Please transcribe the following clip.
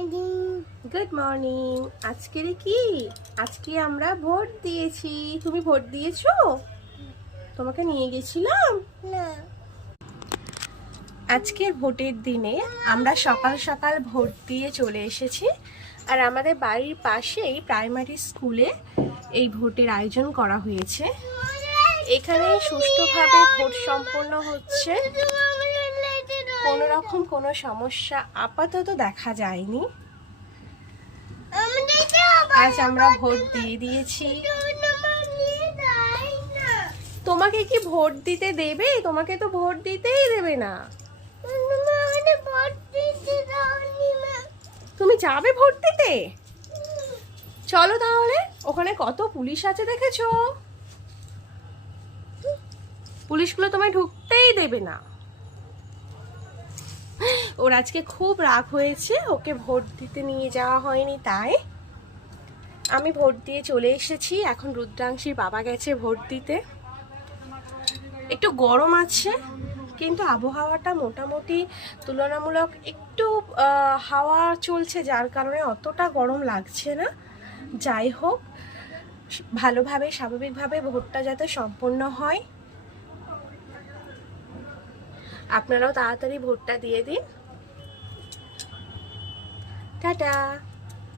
Morning. Good morning. আজকের কি? আজকে আমরা ভোট দিয়েছি। তুমি ভোট দিয়েছো? তোমাকে নিয়ে গেছিলাম। না, আজকের ভোটের দিনে আমরা সকাল সকাল ভোট দিয়ে চলে এসেছি। আর আমাদের বাড়ির পাশেই প্রাইমারি স্কুলে এই ভোটের আয়োজন করা হয়েছে। এখানে সুষ্ঠুভাবে ভোট সম্পন্ন হচ্ছে। কোনো রকম কোনো সমস্যা আপাতত দেখা যায়নি। আজ আমরা ভোট দিয়ে দিয়েছি। তোমাকে কি ভোট দিতে দেবে? তোমাকে তো ভোট দিতেই দেবে না। তুমি যাবে ভোট দিতে? চলো তাহলে। ওখানে কত পুলিশ আছে দেখেছো? পুলিশগুলো তোমায় ঢুকতেই দেবে না। ওর আজকে খুব রাগ হয়েছে, ওকে ভোট দিতে নিয়ে যাওয়া হয়নি তাই। আমি ভোট দিয়ে চলে এসেছি। এখন রুদ্রাংশীর বাবা গেছে ভোট দিতে। একটু গরম আছে, কিন্তু আবহাওয়াটা মোটামুটি তুলনামূলক একটু হাওয়া চলছে, যার কারণে অতটা গরম লাগছে না। যাই হোক, ভালোভাবে স্বাভাবিকভাবে ভোটটা যাতে সম্পন্ন হয়। আপনারাও তাড়াতাড়ি ভোটটা দিয়ে দিন। টাটা।